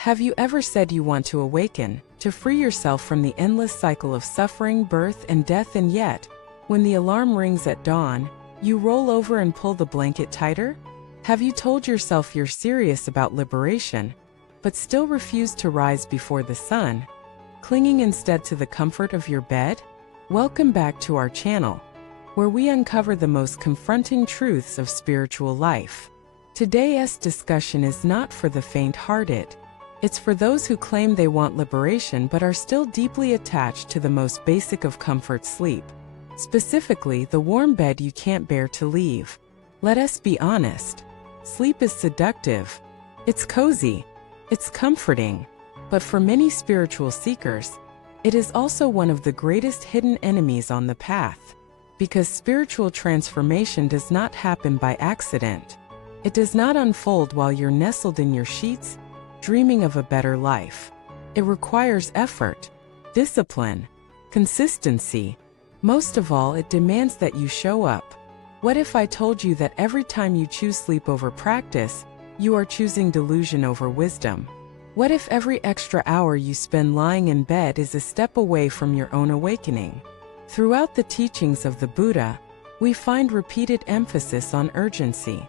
Have you ever said you want to awaken, to free yourself from the endless cycle of suffering, birth, and death, and yet, when the alarm rings at dawn, you roll over and pull the blanket tighter? Have you told yourself you're serious about liberation, but still refuse to rise before the sun, clinging instead to the comfort of your bed? Welcome back to our channel, where we uncover the most confronting truths of spiritual life. Today's discussion is not for the faint-hearted. It's for those who claim they want liberation but are still deeply attached to the most basic of comfort, sleep. Specifically, the warm bed you can't bear to leave. Let us be honest. Sleep is seductive. It's cozy. It's comforting. But for many spiritual seekers, it is also one of the greatest hidden enemies on the path. Because spiritual transformation does not happen by accident. It does not unfold while you're nestled in your sheets, dreaming of a better life. It requires effort, discipline, consistency. Most of all, it demands that you show up. What if I told you that every time you choose sleep over practice, you are choosing delusion over wisdom? What if every extra hour you spend lying in bed is a step away from your own awakening? Throughout the teachings of the Buddha, we find repeated emphasis on urgency.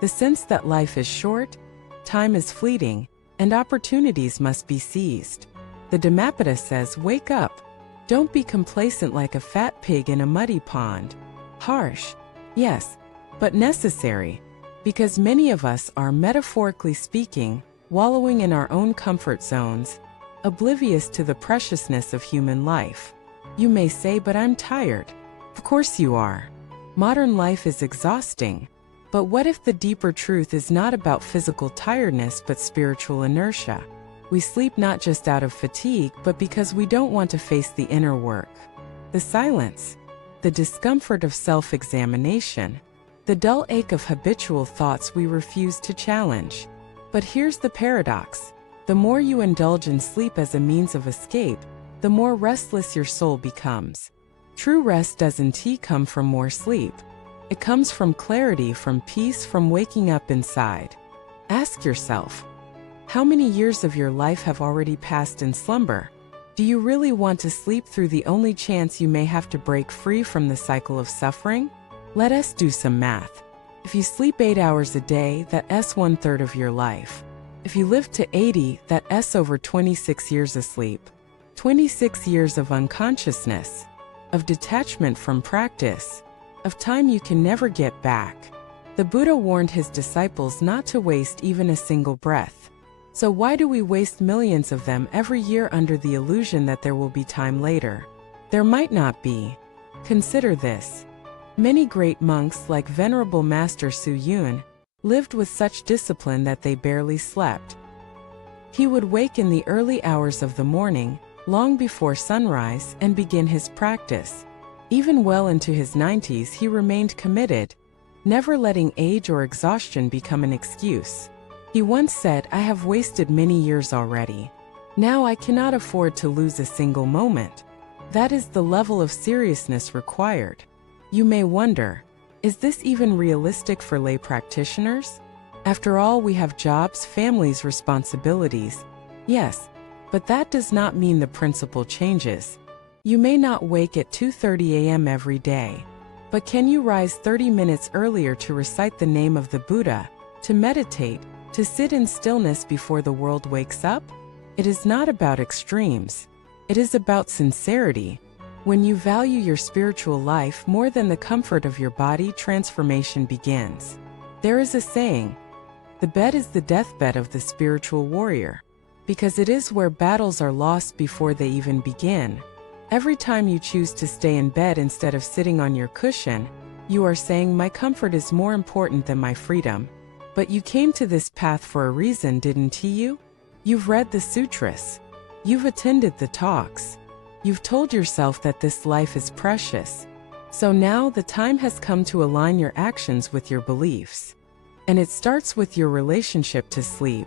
The sense that life is short, time is fleeting, and opportunities must be seized. The Dhammapada says, wake up. Don't be complacent like a fat pig in a muddy pond. Harsh, yes, but necessary, because many of us are, metaphorically speaking, wallowing in our own comfort zones, oblivious to the preciousness of human life. You may say, but I'm tired. Of course you are. Modern life is exhausting. But what if the deeper truth is not about physical tiredness but spiritual inertia? We sleep not just out of fatigue but because we don't want to face the inner work. The silence, the discomfort of self-examination, the dull ache of habitual thoughts we refuse to challenge. But here's the paradox. The more you indulge in sleep as a means of escape, the more restless your soul becomes. True rest doesn't come from more sleep. It comes from clarity, from peace, from waking up inside. Ask yourself, how many years of your life have already passed in slumber? Do you really want to sleep through the only chance you may have to break free from the cycle of suffering? Let us do some math. If you sleep 8 hours a day, that's 1/3 of your life. If you live to 80, that's over 26 years asleep. 26 years of unconsciousness, of detachment from practice, of time you can never get back. The Buddha warned his disciples not to waste even a single breath. So why do we waste millions of them every year under the illusion that there will be time later? There might not be. Consider this. Many great monks like Venerable Master Su Yun lived with such discipline that they barely slept. He would wake in the early hours of the morning, long before sunrise, and begin his practice. Even well into his 90s, he remained committed, never letting age or exhaustion become an excuse. He once said, I have wasted many years already. Now I cannot afford to lose a single moment. That is the level of seriousness required. You may wonder, is this even realistic for lay practitioners? After all, we have jobs, families, responsibilities. Yes, but that does not mean the principle changes. You may not wake at 2:30 a.m. every day, but can you rise 30 minutes earlier to recite the name of the Buddha, to meditate, to sit in stillness before the world wakes up? It is not about extremes. It is about sincerity. When you value your spiritual life more than the comfort of your body, transformation begins. There is a saying, the bed is the deathbed of the spiritual warrior, because it is where battles are lost before they even begin. Every time you choose to stay in bed instead of sitting on your cushion, you are saying, my comfort is more important than my freedom. But you came to this path for a reason, didn't you? You've read the sutras. You've attended the talks. You've told yourself that this life is precious. So now the time has come to align your actions with your beliefs. And it starts with your relationship to sleep.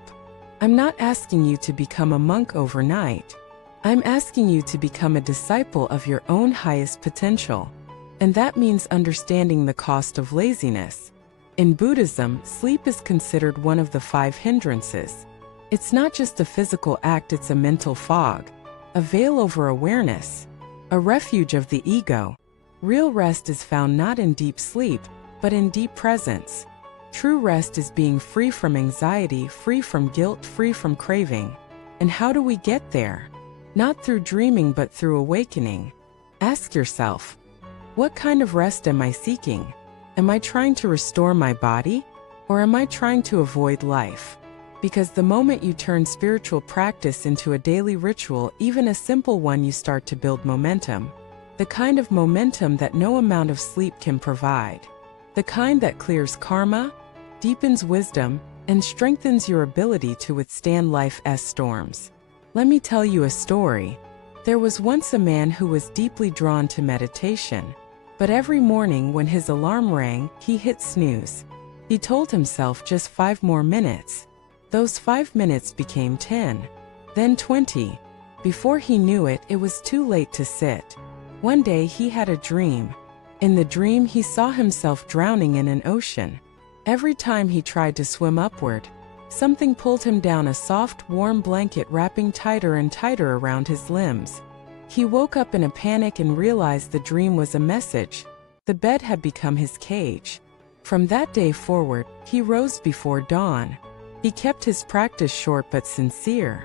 I'm not asking you to become a monk overnight. I'm asking you to become a disciple of your own highest potential. And that means understanding the cost of laziness. In Buddhism, sleep is considered one of the 5 hindrances. It's not just a physical act, it's a mental fog, a veil over awareness, a refuge of the ego. Real rest is found not in deep sleep, but in deep presence. True rest is being free from anxiety, free from guilt, free from craving. And how do we get there? Not through dreaming, but through awakening. Ask yourself, what kind of rest am I seeking? Am I trying to restore my body? Or am I trying to avoid life? Because the moment you turn spiritual practice into a daily ritual, even a simple one, you start to build momentum. The kind of momentum that no amount of sleep can provide. The kind that clears karma, deepens wisdom, and strengthens your ability to withstand life's storms. Let me tell you a story. There was once a man who was deeply drawn to meditation. But every morning when his alarm rang, he hit snooze. He told himself just 5 more minutes. Those 5 minutes became 10, then 20. Before he knew it, it was too late to sit. One day he had a dream. In the dream, he saw himself drowning in an ocean. Every time he tried to swim upward, something pulled him down, a soft, warm blanket wrapping tighter and tighter around his limbs. He woke up in a panic and realized the dream was a message. The bed had become his cage. From that day forward, he rose before dawn. He kept his practice short but sincere.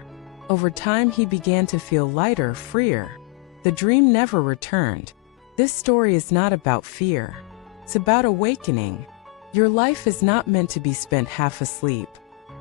Over time, he began to feel lighter, freer. The dream never returned. This story is not about fear. It's about awakening. Your life is not meant to be spent half asleep.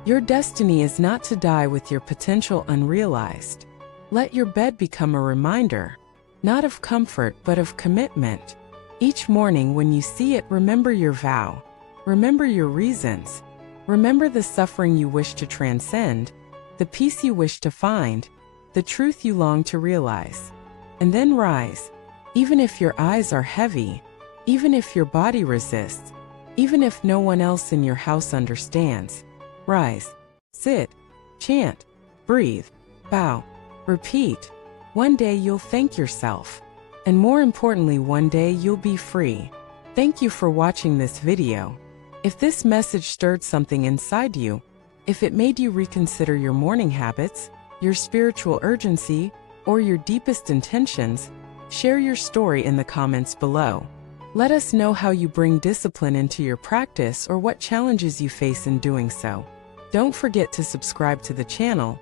Your destiny is not to die with your potential unrealized. Let your bed become a reminder, not of comfort but of commitment. Each morning when you see it, remember your vow. Remember your reasons. Remember the suffering you wish to transcend, the peace you wish to find, the truth you long to realize. And then rise. Even if your eyes are heavy, even if your body resists, even if no one else in your house understands. Rise, sit, chant, breathe, bow, repeat. One day you'll thank yourself. And more importantly, one day you'll be free. Thank you for watching this video. If this message stirred something inside you, if it made you reconsider your morning habits, your spiritual urgency, or your deepest intentions, share your story in the comments below. Let us know how you bring discipline into your practice or what challenges you face in doing so. Don't forget to subscribe to the channel,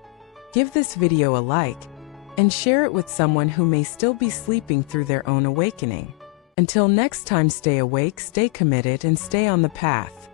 give this video a like, and share it with someone who may still be sleeping through their own awakening. Until next time, stay awake, stay committed, and stay on the path.